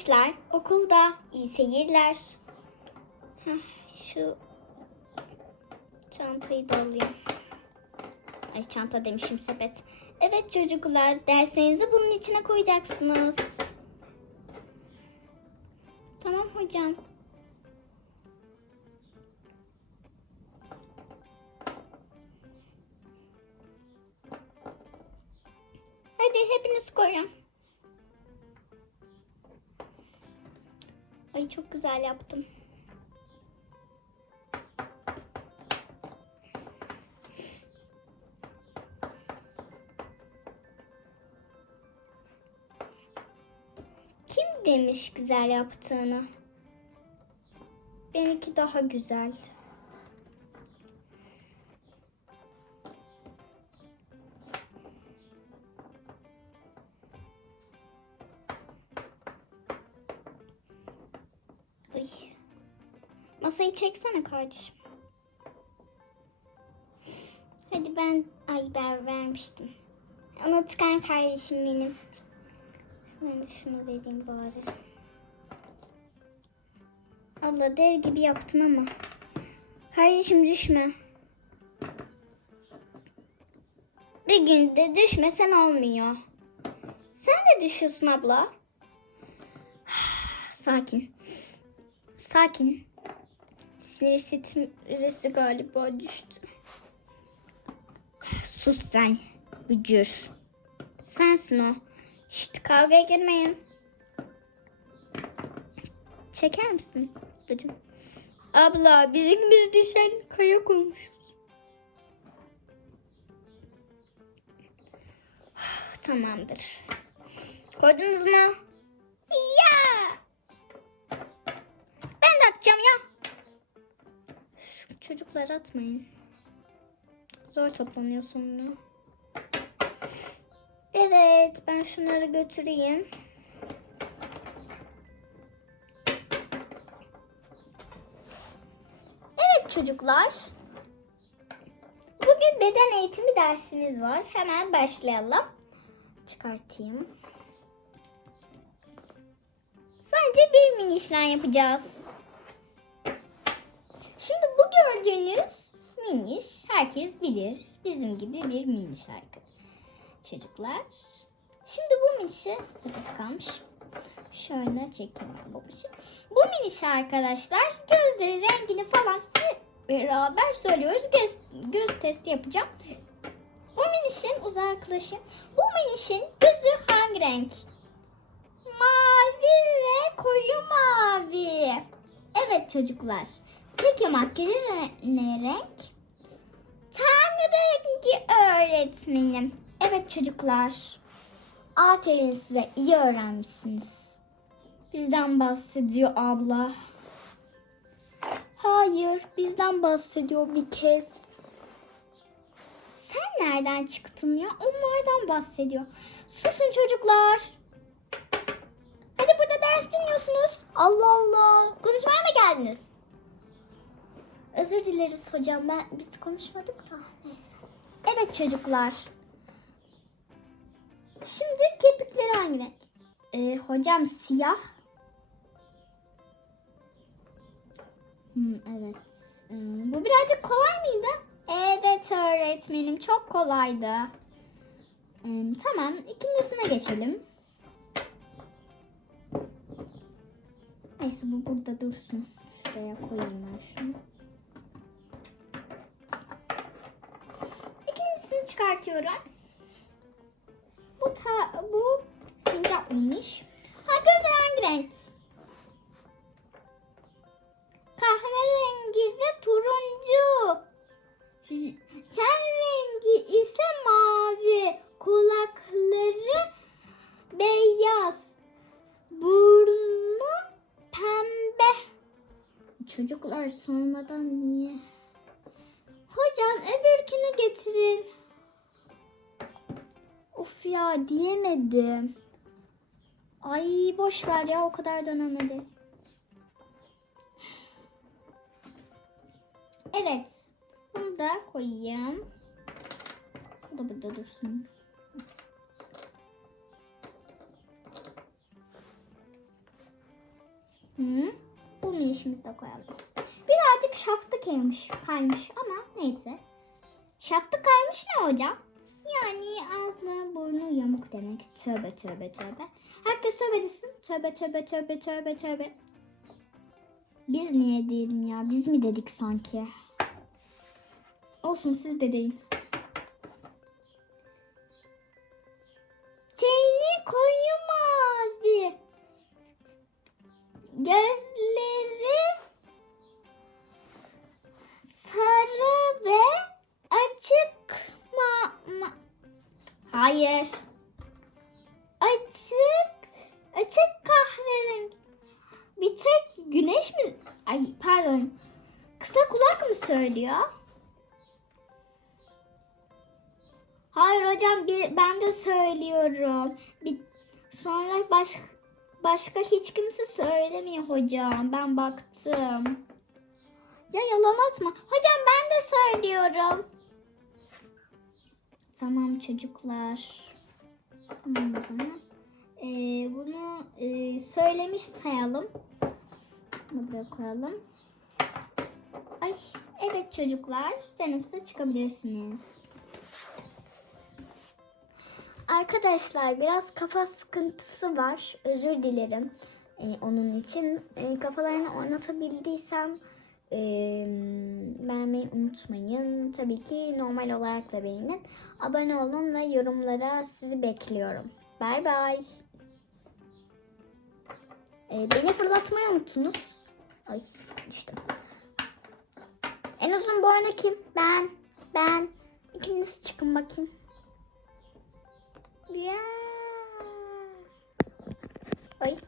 Gençler okulda iyi seyirler. Şu çantayı da alayım. Ay çanta demişim sepet. Evet çocuklar derslerinizi bunun içine koyacaksınız. Tamam hocam. Hadi hepiniz koyun. Çok güzel yaptım. Kim demiş güzel yaptığını? Benimki daha güzel. Masayı çeksene kardeşim. Hadi ben ay ben vermiştim. Unutkan kardeşim benim. Ben de şunu vereyim bari. Abla dev gibi yaptın ama. Kardeşim düşme. Bir günde düşmesen olmuyor. Sen de düşüyorsun abla. Sakin. Sakin. Sinir stresi galiba düştü. Sus sen. Bücür. Sensin o. Şşt kavgaya girmeyin. Çeker misin? Bacım. Abla bizim biz düşen kaya koymuşuz. Tamamdır. Koydunuz mu? Ya! Ben de atacağım ya. Çocuklar atmayın. Zor toplanıyor sonra. Evet, ben şunları götüreyim. Evet çocuklar. Bugün beden eğitimi dersimiz var. Hemen başlayalım. Çıkartayım. Sadece bir mini işlem yapacağız. Şimdi bu gördüğünüz miniş herkes bilir. Bizim gibi bir miniş arkadaşlar çocuklar. Şimdi bu minişi sepet kalmış. Şöyle çekeyim ben babacı. Bu minişi arkadaşlar gözleri rengini falan beraber söylüyoruz. Göz, göz testi yapacağım. Bu minişin uzaklaşı. Bu minişin gözü hangi renk? Mavi ve koyu mavi. Evet çocuklar. Peki makyajı ne renk? Ten rengi öğretmenim. Evet çocuklar. Aferin size. iyi öğrenmişsiniz. Bizden bahsediyor abla. Hayır, bizden bahsediyor bir kez. Sen nereden çıktın ya? Onlardan bahsediyor. Susun çocuklar. Hadi burada ders dinliyorsunuz. Allah Allah. Konuşmaya mı geldiniz? Özür dileriz hocam. Ben biz konuşmadık da. Neyse. Evet çocuklar. Şimdi kirpikleri hangi renk? Ee, hocam siyah. Hmm, evet. Hmm, bu birazcık kolay mıydı? Evet öğretmenim çok kolaydı. Hmm, tamam ikincisine geçelim. Neyse bu burada dursun. Şuraya koyayım ben şunu. İkincisini çıkartıyorum. Bu ta, bu sincap mıymış? Ha gözü hangi renk? Kahverengi ve turuncu. Ten rengi ise mavi. Kulakları beyaz. Burnu pembe. Çocuklar sormadan niye? Hocam öbürkünü getirin. Of ya diyemedim. Ay boş ver ya o kadar dönemedi. Evet. Bunu da koyayım. Bu da burada dursun. Hı? Bu minişimizi de koyalım. Birazcık şaftı kaymış, kaymış ama neyse. Şaftı kaymış ne hocam? Yani ağzı burnu yamuk demek. Tövbe tövbe tövbe. Herkes tövbe desin. Tövbe tövbe tövbe tövbe tövbe. Biz niye diyelim ya? Biz mi dedik sanki? Olsun siz de deyin. Seni koyu mavi. Gözleri söylüyor? Hayır hocam bir, ben de söylüyorum. Bir, sonra baş, başka hiç kimse söylemiyor hocam. Ben baktım. Ya yalan atma. Hocam ben de söylüyorum. Tamam çocuklar. Tamam o zaman. Ee, bunu e, söylemiş sayalım. Bunu buraya koyalım. Ay evet çocuklar. Teneffüse çıkabilirsiniz. Arkadaşlar biraz kafa sıkıntısı var. Özür dilerim ee, onun için. Ee, kafalarını oynatabildiysem e, beğenmeyi unutmayın. Tabii ki normal olarak da beğenin. Abone olun ve yorumlara sizi bekliyorum. Bay bay. Ee, beni fırlatmayı unuttunuz. Ay düştüm. En uzun boynu kim? Ben. Ben. İkiniz çıkın bakayım. Ya. Ay